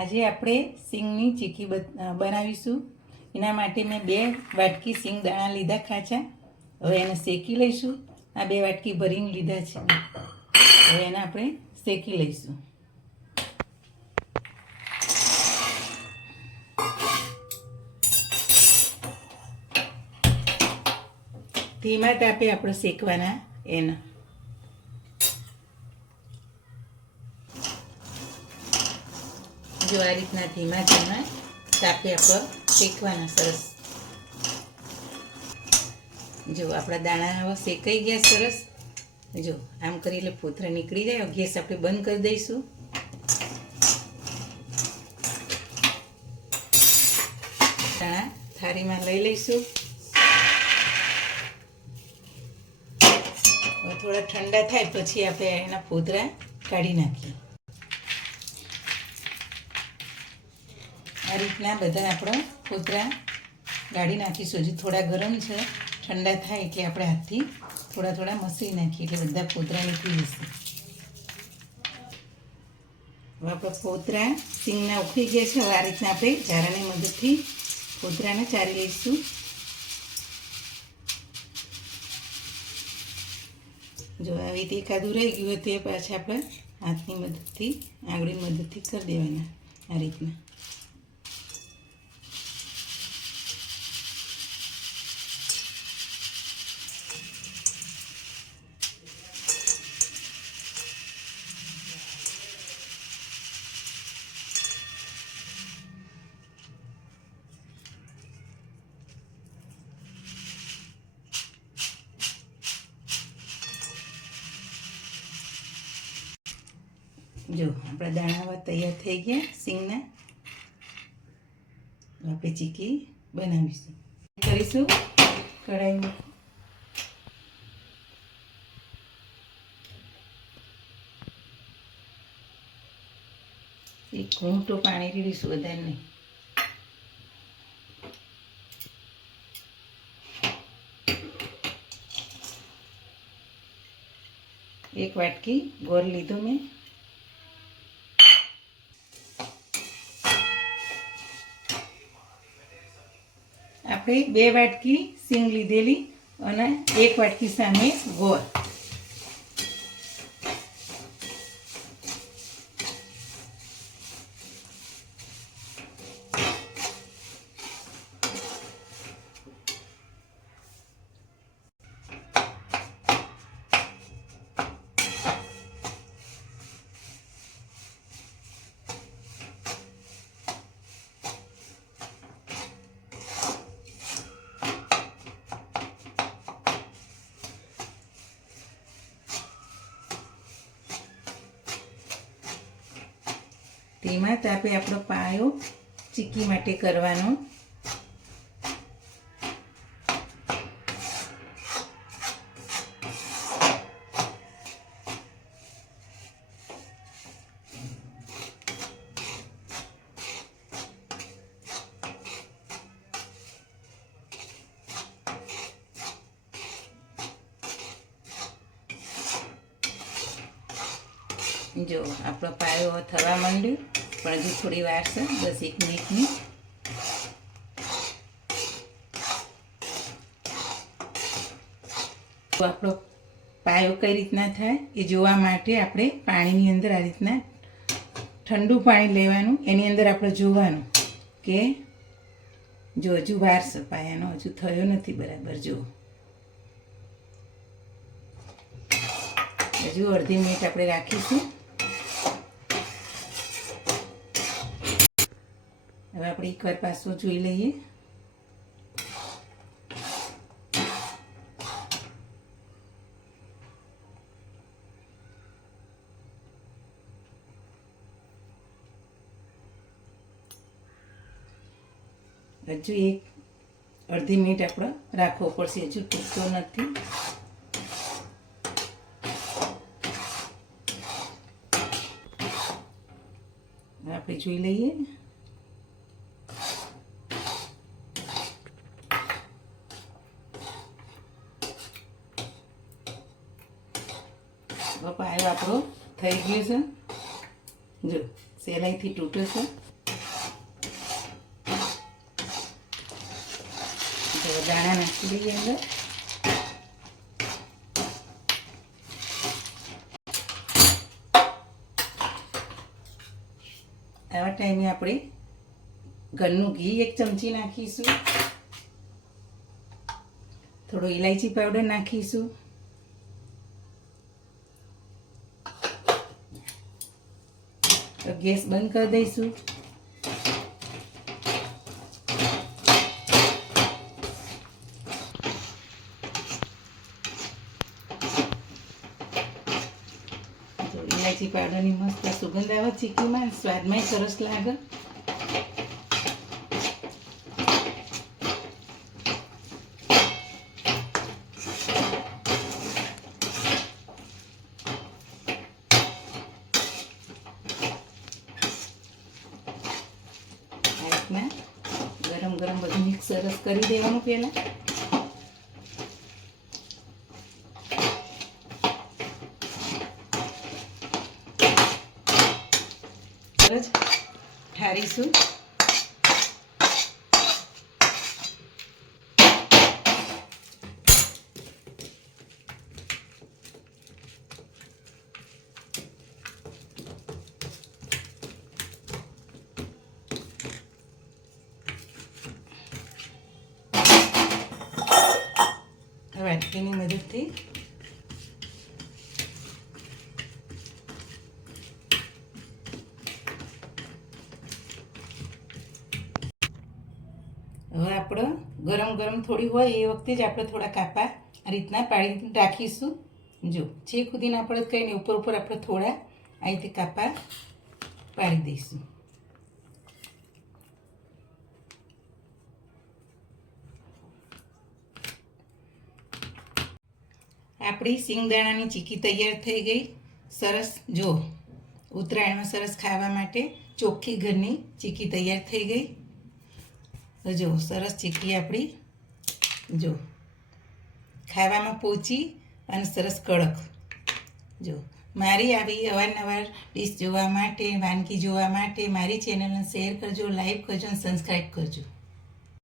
આજે આપણે સિંગની ચીકી બનાવીશું. એના માટે મેં 2 વાટકી સિંગ દાણા લીધા ખાચા. હવે એને શેકી લઈશું. આ 2 વાટકી ભરીને લીધા છે. હવે એને આપણે શેકી લઈશું. ધીમા તાપે આપણે શેકવાના એના. જો આ રીતના ધીમા તાપે આપણે શેકવાના. સરસ. જો આપણા દાણા હવે શેકાઈ ગયા સરસ. જો આમ કરી એટલે ફોતરા નીકળી જાય. ગેસ આપણે બંધ કરી દઈશું. દાણા થાળીમાં લઈ લઈશું. થોડા ઠંડા થાય પછી આપણે એના ફોતરા કાઢી નાખીએ. આ રીતના બધા આપણા ફોતરા કાઢી નાખીશું. હજી થોડા ગરમ છે. ઠંડા થાય એટલે આપણે હાથથી થોડા થોડા મસળી નાખીએ એટલે બધા ફોતરા નીકળી જશે. હવે આપણા ફોતરા સિંગના ઉખડી ગયા છે. હવે આ રીતના આપણે ઝારાની મદદથી ફોતરાને ચારી લઈશું. જો આવી રીતે એકાદું રહી ગયું હોય તે પાછા આપણે હાથની મદદથી આંગળીની મદદથી કરી દેવાના. આ રીતના જો આપણા દાણા હવે તૈયાર થઈ ગયા સિંગના. આપણે ચીકી બનાવીશું. કરીશું કઢાઈમાં એક ઘૂંટો પાણી રેડીશું, વધારે નહીં. એક વાટકી ગોળ લીધો મેં. આપણે 2 વાટકી સિંગ લીધેલી અને 1 વાટકી સામે ગોળ. ધીમા તાપે આપણો પાયો ચીકી માટે કરવાનો. જો આપણો પાયો થવા માંડ્યો, પણ હજી થોડી વાર છે, 10-1 મિનિટની. તો આપણો પાયો કઈ રીતના થાય એ જોવા માટે આપણે પાણીની અંદર આ રીતના ઠંડુ પાણી લેવાનું. એની અંદર આપણે જોવાનું કે જો હજુ વાર છે, પાયાનો હજુ થયો નથી બરાબર. જો હજુ અડધી મિનિટ આપણે રાખીશું. હવે આપણે એકવાર પાછો જોઈ લઈએ. હજુ અડધી મિનિટ આપણે રાખવો પડશે. હજુ તૂટતો નથી. આપણે જોઈ લઈએ. પાયો આપણો થઈ ગયો છે. જો સહેલાઈથી તૂટે છે. તો દાણા નાખી દઈએ અંદર. આવા ટાઈમે આપણે ઘરનું ઘી 1 ચમચી નાખીશું. થોડો ઇલાયચી પાવડર નાખીશું. તો ગેસ બંધ કરી દઈશું. ઇલાયચી પાવડરની મસ્ત સુગંધ આવે ચીકીમાં, સ્વાદમાં સરસ લાગે. ગરમ ગરમ બધું મિક્સ સરસ કરી દેવાનું પહેલા. સરસ ઠારીશું. વાટકીની મદદથી હવે આપણે ગરમ થોડી હોય એ વખતે જ આપણે થોડા કાપા આ રીતના પાડી રાખીશું. જો છેક સુધીને આપણે કહીને ઉપર આપણે થોડા આ રીતે કાપા પાડી દઈશું. આપણી સિંગદાણાની ચીકી તૈયાર થઈ ગઈ. સરસ, જો ઉત્તરાયણમાં સરસ ખાવા માટે ચોખ્ખી ઘરની ચીકી તૈયાર થઈ ગઈ. તો જો સરસ ચીકી આપણી જો ખાવામાં પોચી અને સરસ કડક. જો મારી આવી અવારનવાર ડીશ જોવા માટે, વાનગી જોવા માટે મારી ચેનલને શેર કરજો, લાઈક કરજો અને સબસ્ક્રાઈબ કરજો.